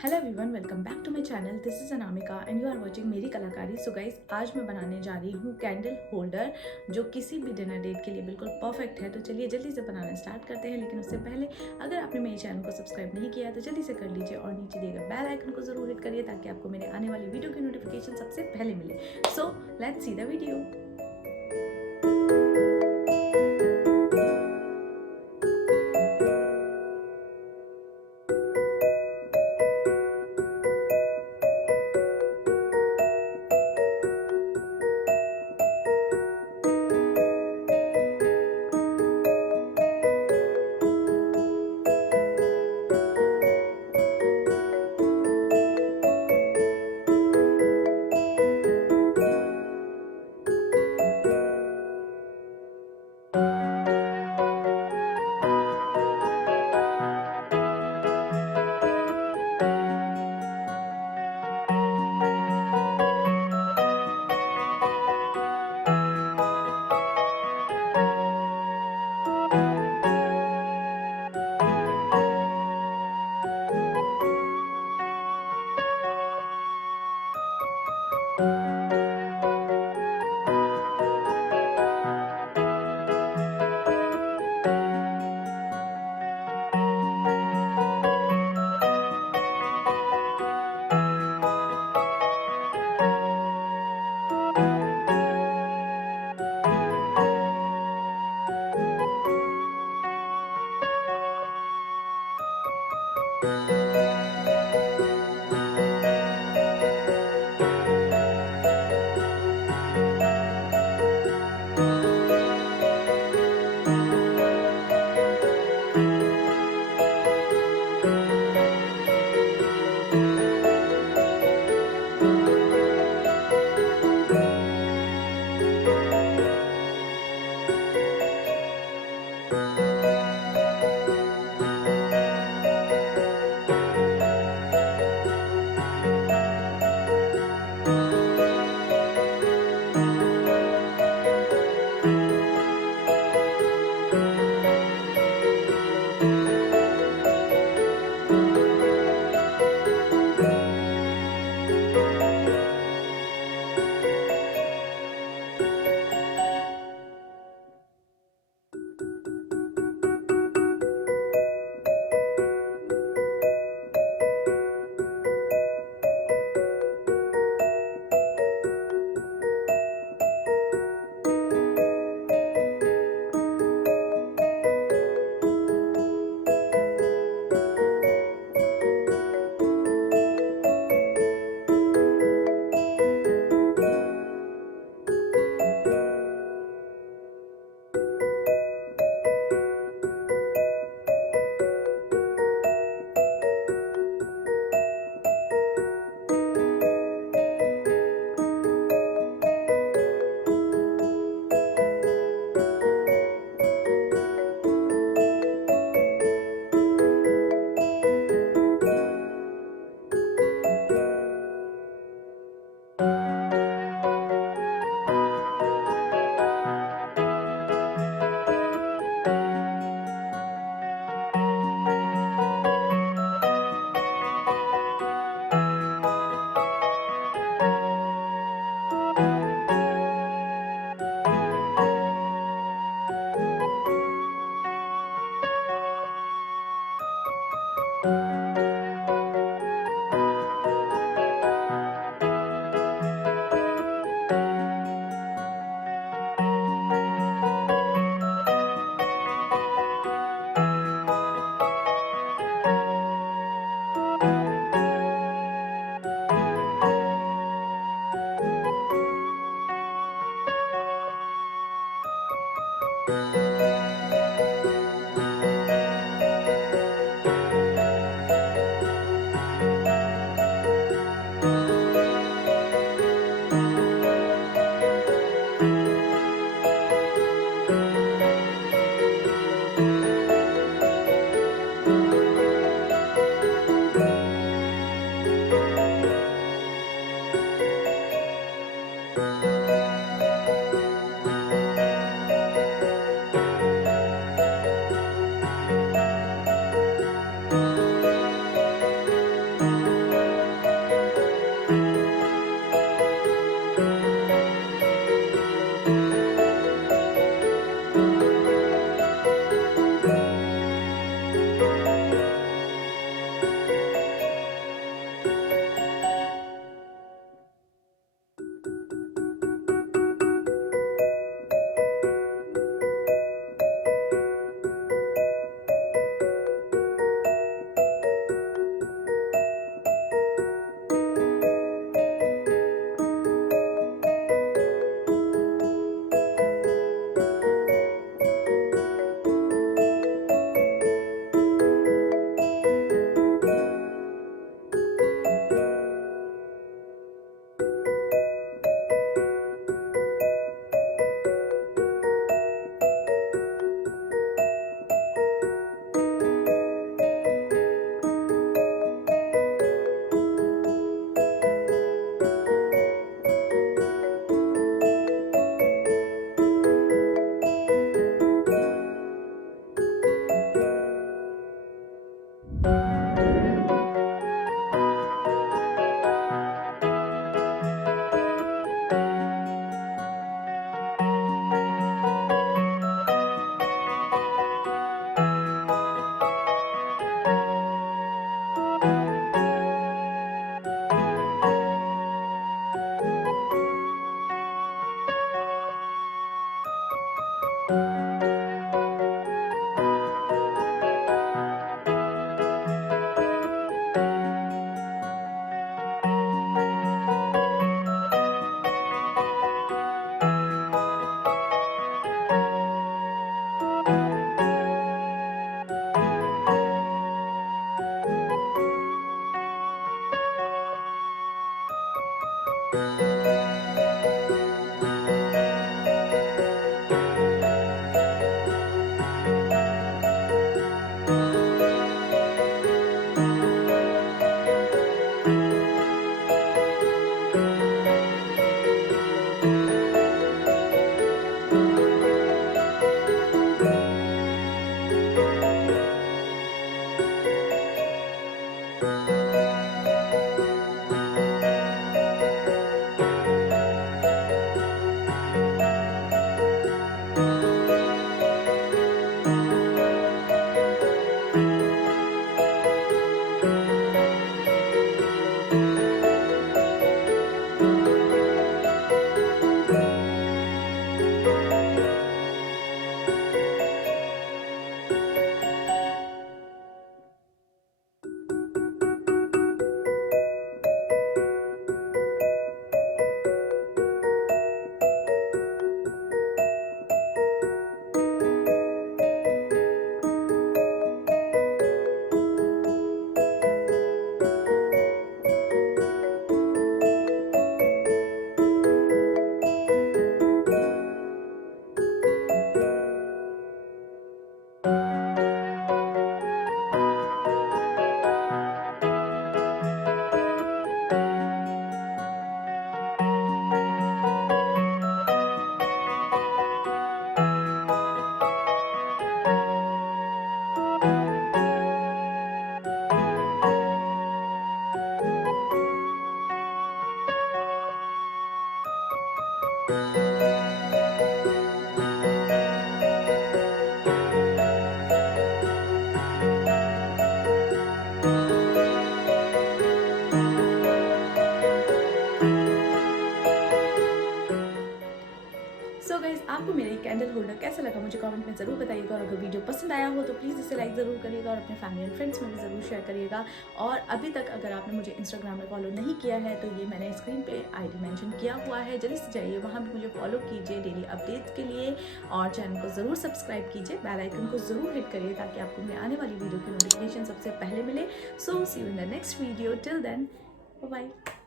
Hello everyone, welcome back to my channel. This is Anamika and you are watching मेरी कलाकारी। So guys, आज मैं बनाने जा रही हूँ कैंडल होल्डर, जो किसी भी डिनर डेट के लिए बिल्कुल परफेक्ट है। तो चलिए जल्दी से बनाना स्टार्ट करते हैं। लेकिन उससे पहले अगर आपने मेरे चैनल को सब्सक्राइब नहीं किया है तो जल्दी से कर लीजिए और नीचे दिए गए बेल आइकन को ज़रूर हिट करिए ताकि आपको मेरे आने वाली वीडियो की नोटिफिकेशन सबसे पहले मिले। So let's see the video. So guys, आपको मेरा ये कैंडल होल्डर कैसा लगा मुझे कमेंट में ज़रूर बताइएगा, और अगर वीडियो पसंद आया हो तो प्लीज़ इसे लाइक ज़रूर करिएगा और अपने फैमिली एंड फ्रेंड्स में भी ज़रूर शेयर करिएगा। और अभी तक अगर आपने मुझे इंस्टाग्राम में फॉलो नहीं किया है तो ये मैंने स्क्रीन पे आईडी मेंशन किया हुआ है, जल्दी से जाइए वहाँ भी मुझे फॉलो कीजिए डेली अपडेट्स के लिए, और चैनल को ज़रूर सब्सक्राइब कीजिए, बेल आइकन को ज़रूर हिट करिए ताकि आपको मेरे आने वाली वीडियो की नोटिफिकेशन सबसे पहले मिले। सो सी you in the next video, till then bye bye.